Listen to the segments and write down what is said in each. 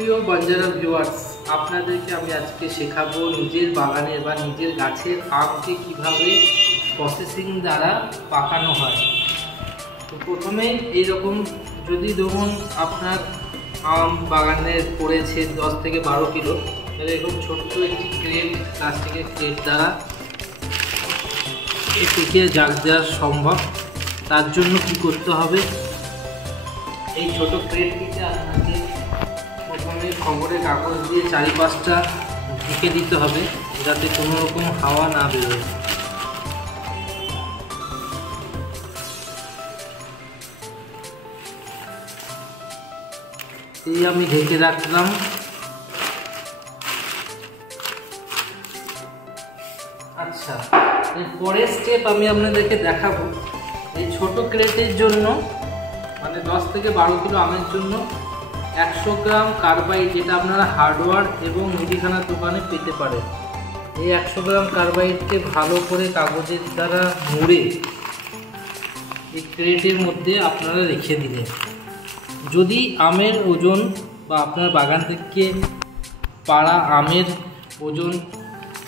প্রিয় বাঞ্জারা ভিউয়ার্স, আপনাদেরকে আমি আজকে শেখাবো নিজের বাগানের বা নিজের গাছের আমকে কিভাবে প্রসেসিং দ্বারা পাকানো হয়। তো প্রথমে এইরকম যদি ধরুন আপনার আম বাগানের পড়েছে 10 থেকে 12 কিলো, তাহলে এরকম ছোট্ট একটি ক্রেট, প্লাস্টিকের ক্রেট দ্বারা এটিকে জাগ দেওয়া সম্ভব। তার জন্য কি করতে হবে, এই ছোট ক্রেটটিকে আপনাকে প্রথমে খবরের কাগজ দিয়ে চারিপাশটা ঢেকে দিতে হবে, যাতে কোনো রকম হাওয়া না বেরোয়। এই আমি ঢেকে রাখলাম। আচ্ছা, এর পরের স্টেপ আমি আপনাদেরকে দেখাবো। এই ছোট ক্রেটের জন্য, মানে 10 থেকে 12 কিলো আমের জন্য 100 গ্রাম কার্বাইড, যেটা আপনারা হার্ডওয়্যার এবং মুদিখানার দোকানে পেতে পারেন। এই 100 গ্রাম কার্বাইডকে ভালো করে কাগজের দ্বারা মুড়ে এই ক্রেটের মধ্যে আপনারা রেখে দিলেন। যদি আমের ওজন বা আপনার বাগান থেকে পাড়া আমের ওজন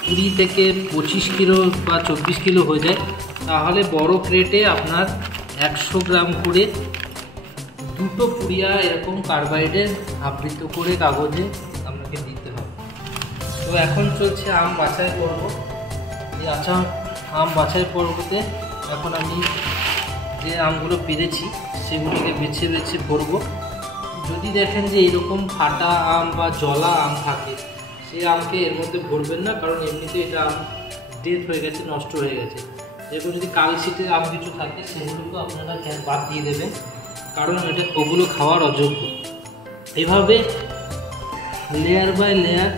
20 থেকে 25 কিলো বা 24 কিলো হয়ে যায়, তাহলে বড় ক্রেটে আপনার 100 গ্রাম করে দুটো পুড়িয়া এরকম কার্বাইডে আবৃত করে কাগজে আপনাকে দিতে হবে। তো এখন চলছে আম বাছাই পর্ব। এই আম বাছাই পর্বতে এখন আমি যে আমগুলো পেরেছি সেগুলিকে বেছে বেছে ভরবো। যদি দেখেন যে এরকম ফাটা আম বা জলা আম থাকে, সেই আমকে এর মধ্যে ভরবেন না, কারণ এমনিতে এটা আম ডেথ হয়ে গেছে, নষ্ট হয়ে গেছে। এরকম যদি কালশিটের আম কিছু থাকে সেগুলোকে আপনারা বাদ দিয়ে দেবেন, কারণ এটা ওগুলো খাওয়ার অযোগ্য। এভাবে লেয়ার বাই লেয়ার,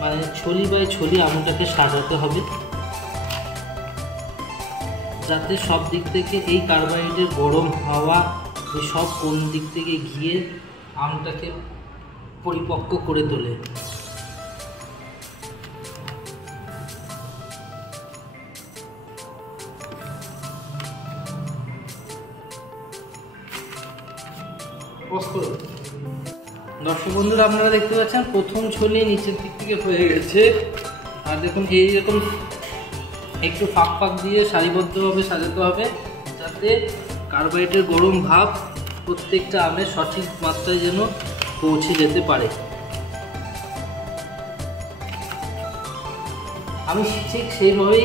মানে ছলি বাই ছলি আমটাকে সাজাতে হবে, যাতে সব দিক থেকে এই কার্বাইডের গরম হাওয়া সব কোন দিক থেকে গিয়ে আমটাকে পরিপক্ক করে তোলে। দর্শক বন্ধুরা, আপনারা দেখতে পাচ্ছেন প্রথম ছলি নিচের দিক থেকে হয়ে গেছে। আর দেখুন এইরকম একটু ফাঁক ফাঁক দিয়ে সারিবদ্ধভাবে সাজাতে হবে, যাতে কার্বাইডের গরম ভাব প্রত্যেকটা আমের সঠিক মাত্রায় যেন পৌঁছে যেতে পারে। আমি ঠিক সেইভাবেই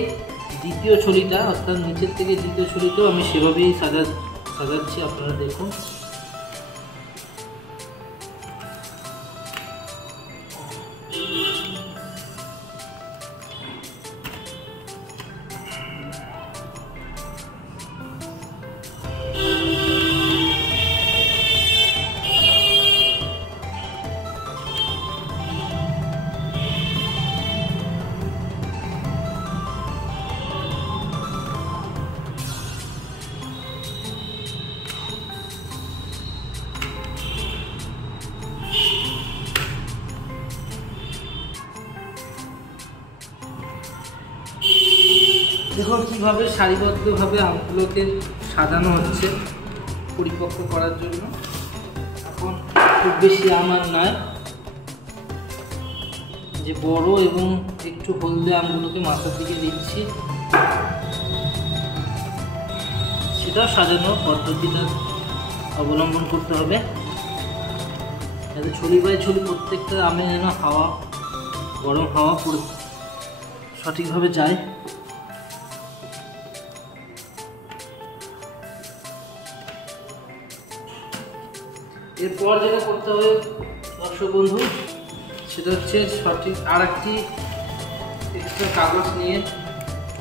দ্বিতীয় ছলিটা, অর্থাৎ নিচের থেকে দ্বিতীয় ছলিটাও আমি সেভাবেই সাজাচ্ছি। আপনারা দেখুন, দেখুন কীভাবে সারিবদ্ধভাবে আমগুলোকে সাজানো হচ্ছে পরিপক্ক করার জন্য। এখন খুব বেশি আম আর নয়, যে বড় এবং একটু হলদে আমগুলোকে মাথার দিকে দিচ্ছি, সেটা সাজানোর পদ্ধতিটা অবলম্বন করতে হবে, যাতে ছলি বাই ছলি প্রত্যেকটা আমে যেন হাওয়া, গরম হাওয়া সঠিকভাবে যায়। এরপর যেটা করতে হবে দর্শক বন্ধু, সেটা হচ্ছে সঠিক আর একটি এক্সট্রা কাগজ নিয়ে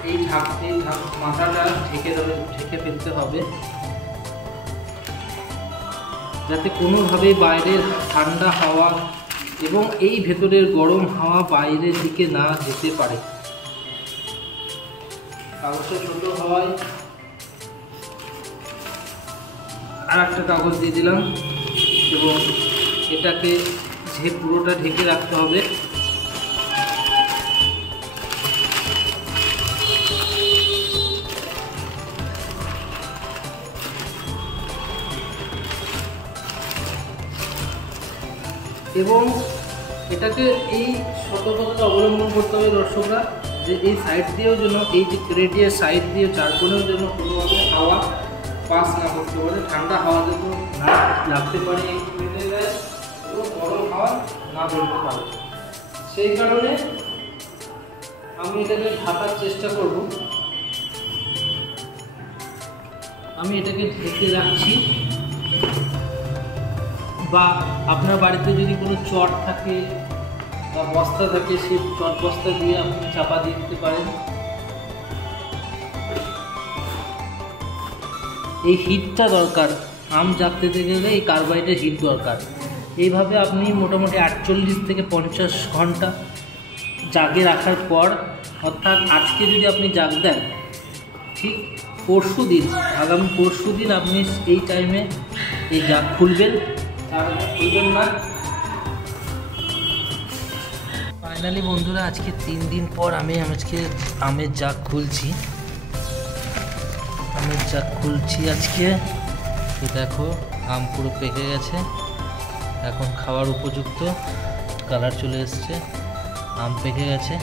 এই মাথাটা ঢেকে ফেলতে হবে, যাতে কোনোভাবেই বাইরের ঠান্ডা হাওয়া এবং এই ভেতরের গরম হাওয়া বাইরের দিকে না যেতে পারে। কাগজটা ছোট হওয়ায় আর একটা কাগজ দিয়ে দিলাম এবং এটাকে পুরোটা ঢেকে রাখতে হবে। এবং এটাকে এই সতর্কতা অবলম্বন করতে হবে দর্শকরা, যে এই সাইড দিয়েও যেন, এই যে ক্রেটের সাইড দিয়ে চারকোনেও যেন কোনোভাবে হাওয়া পাস না করতে পারে, ঠান্ডা হাওয়া যেন না লাগতে পারে এই ক্রেটের গায়ে, এবং গরম হাওয়া না বেরোতে পারে। সেই কারণে আমি এটাকে ঢাকার চেষ্টা করব। আমি এটাকে ঢেকে রাখছি, বা আপনার বাড়িতে যদি কোনো চট থাকে বা বস্তা থাকে, সেই চট বস্তা দিয়ে আপনি চাপা দিয়ে দিতে পারেন। এই হিটটা দরকার, আম জাগতে গেলে এই কার্বাইডের হিট দরকার। এইভাবে আপনি মোটামুটি 48 থেকে 50 ঘন্টা জাগে রাখার পর, অর্থাৎ আজকে যদি আপনি জাগ দেন, ঠিক পরশু দিন, আগামী পরশু দিন আপনি এই টাইমে এই জাগ খুলবেন, তার আগে খুলবেন না। ফাইনালি বন্ধুরা, আজকে 3 দিন পর আমি আজকে আমের জাগ খুলছি। আজকে দেখো, আম পুরো পেকে গেছে, এখন খাওয়ার উপযুক্ত কালার চলে এসছে, আম পেকে গেছে।